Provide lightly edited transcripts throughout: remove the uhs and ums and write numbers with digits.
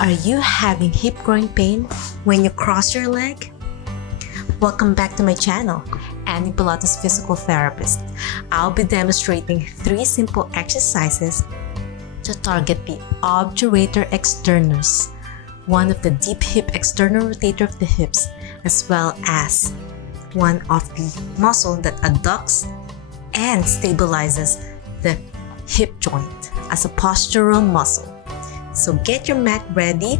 Are you having hip groin pain when you cross your leg? Welcome back to my channel, Annie Pilates Physical Therapist. I'll be demonstrating 3 simple exercises to target the obturator externus, one of the deep hip external rotator of the hips, as well as one of the muscle that adducts and stabilizes the hip joint as a postural muscle. So get your mat ready,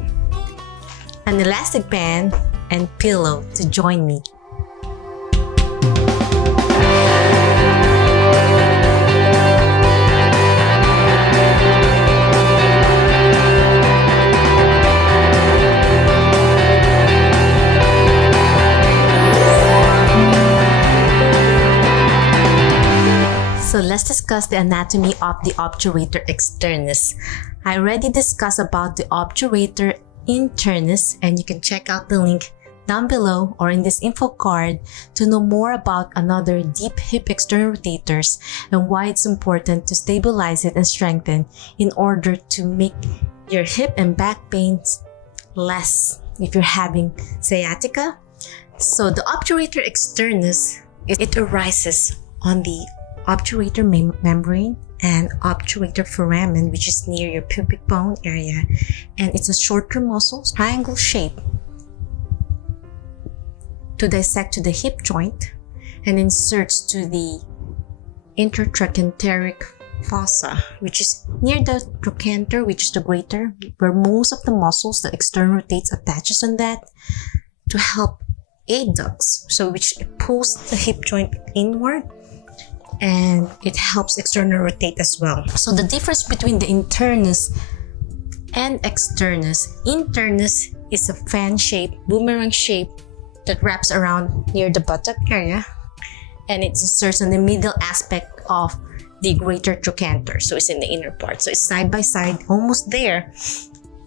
an elastic band, and pillow to join me. So let's discuss the anatomy of the obturator externus. I already discussed about the obturator internus, and you can check out the link down below or in this info card to know more about another deep hip external rotators and why it's important to stabilize it and strengthen in order to make your hip and back pains less if you're having sciatica. So the obturator externus, it arises on the obturator membrane and obturator foramen, which is near your pubic bone area, and it's a shorter muscle, triangle shape, to dissect to the hip joint and inserts to the intertrochanteric fossa, which is near the trochanter, which is the greater, where most of the muscles, the external rotates, attaches on that to help adducts, so which pulls the hip joint inward, and it helps external rotate as well. So the difference between the internus and externus: internus is a fan shape, boomerang shape that wraps around near the buttock area, and it inserts on the middle aspect of the greater trochanter, so it's in the inner part. So it's side by side, almost there,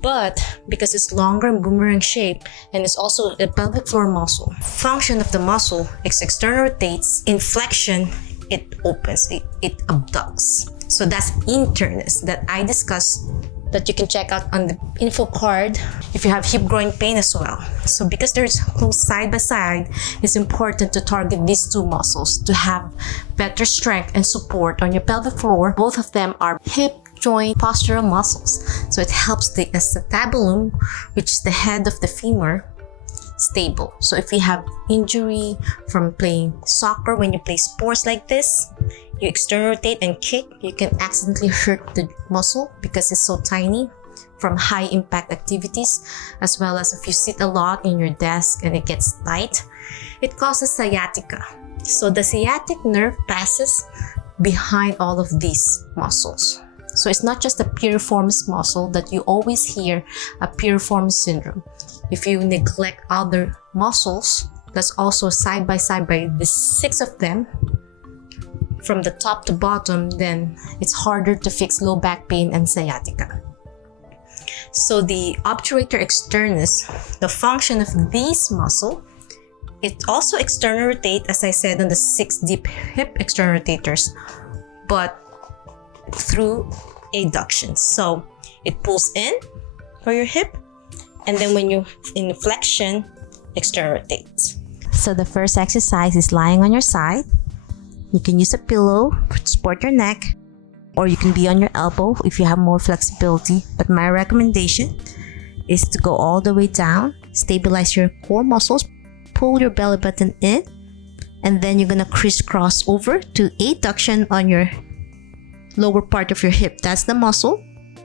but because it's longer and boomerang shape, and it's also a pelvic floor muscle. Function of the muscle is external rotates, in flexion it opens, it abducts. So that's internus that I discussed, that you can check out on the info card if you have hip groin pain as well. So because they're close side by side, it's important to target these 2 muscles to have better strength and support on your pelvic floor. Both of them are hip joint postural muscles, so it helps the acetabulum, which is the head of the femur, stable. So if you have injury from playing soccer, when you play sports like this, you external rotate and kick, you can accidentally hurt the muscle because it's so tiny from high impact activities, as well as if you sit a lot in your desk and it gets tight, it causes sciatica. So the sciatic nerve passes behind all of these muscles. So it's not just a piriformis muscle that you always hear, a piriformis syndrome. If you neglect other muscles, that's also side by side by the 6 of them from the top to bottom, then it's harder to fix low back pain and sciatica. So the obturator externus, the function of this muscle, it also external rotate, as I said, on the 6 deep hip external rotators, but through adduction. So it pulls in for your hip, and then when you in flexion, external rotates. So the first exercise is lying on your side. You can use a pillow to support your neck, or you can be on your elbow if you have more flexibility. But my recommendation is to go all the way down, stabilize your core muscles, pull your belly button in, and then you're gonna crisscross over to adduction on your lower part of your hip. That's the muscle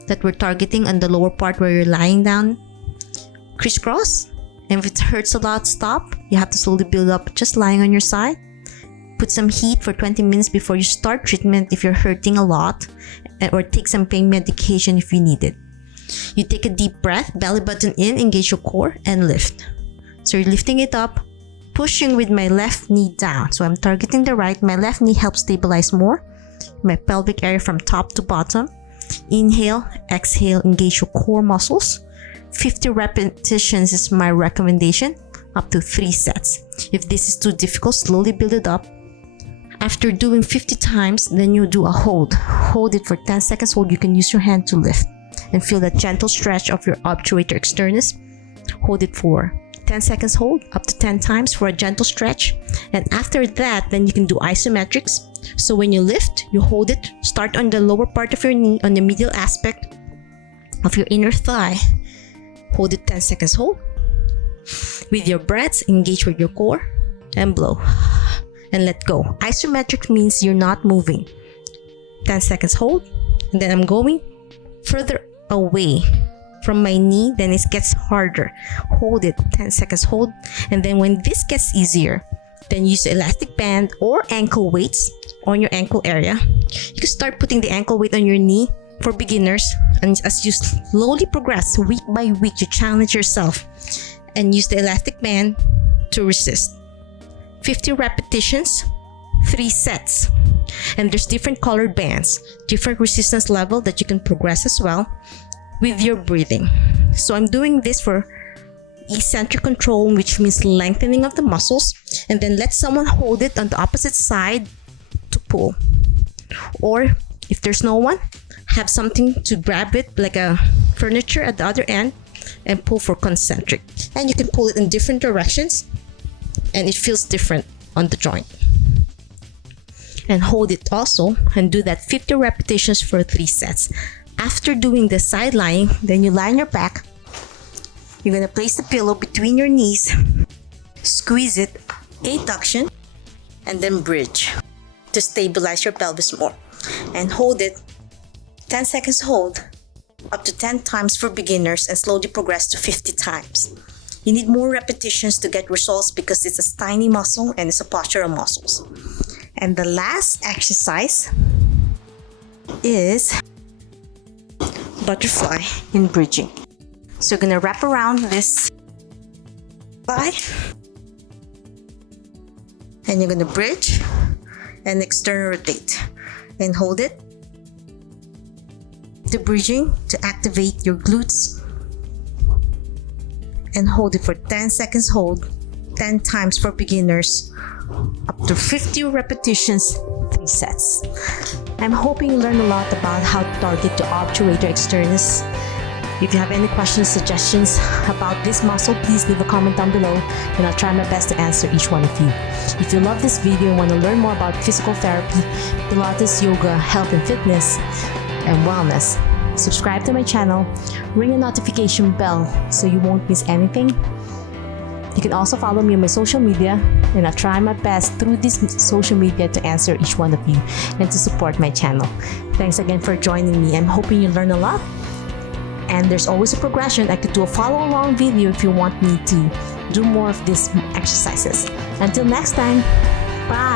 that we're targeting on the lower part where you're lying down. Crisscross, and if it hurts a lot, stop. You have to slowly build up just lying on your side. Put some heat for 20 minutes before you start treatment if you're hurting a lot, or take some pain medication if you need it. You take a deep breath, belly button in, engage your core, and lift. So you're lifting it up, pushing with my left knee down. So I'm targeting the right. My left knee helps stabilize more my pelvic area from top to bottom. Inhale, exhale, engage your core muscles. 50 repetitions is my recommendation, up to 3 sets. If this is too difficult, slowly build it up. After doing 50 times, then you do a hold. Hold it for 10 seconds. Hold. You can use your hand to lift. and feel that gentle stretch of your obturator externus. Hold it for 10 seconds hold, up to 10 times for a gentle stretch. And after that, then you can do isometrics. So when you lift, you hold it, start on the lower part of your knee, on the medial aspect of your inner thigh. Hold it 10 seconds hold. With your breaths, engage with your core and blow. And let go. Isometric means you're not moving. 10 seconds hold. And then I'm going further away from my knee, then it gets harder. Hold it, 10 seconds hold. And then when this gets easier, then use the elastic band or ankle weights on your ankle area. You can start putting the ankle weight on your knee for beginners. And as you slowly progress, week by week, you challenge yourself and use the elastic band to resist. 50 repetitions, 3 sets. And there's different colored bands, different resistance level that you can progress as well with your breathing. So I'm doing this for eccentric control, which means lengthening of the muscles, and then let someone hold it on the opposite side to pull. Or if there's no one, have something to grab it like a furniture at the other end and pull for concentric. And you can pull it in different directions and it feels different on the joint. And hold it also and do that 50 repetitions for 3 sets. After doing the side lying, then you lie on your back. You're going to place the pillow between your knees, squeeze it, adduction, and then bridge to stabilize your pelvis more. And hold it, 10 seconds hold, up to 10 times for beginners, and slowly progress to 50 times. You need more repetitions to get results because it's a tiny muscle and it's a postural muscles. And the last exercise is butterfly in bridging. So you're gonna wrap around this thigh and you're gonna bridge and external rotate and hold it. The bridging to activate your glutes and hold it for 10 seconds hold, 10 times for beginners, up to 50 repetitions, 3 sets. I'm hoping you learned a lot about how to target the obturator externus. If you have any questions, suggestions about this muscle, please leave a comment down below and I'll try my best to answer each one of you. If you love this video and want to learn more about physical therapy, Pilates, yoga, health and fitness, and wellness, subscribe to my channel, ring the notification bell so you won't miss anything. You can also follow me on my social media, and I'll try my best through this social media to answer each one of you and to support my channel. Thanks again for joining me. I'm hoping you learn a lot. And there's always a progression. I could do a follow-along video if you want me to do more of these exercises. Until next time, bye!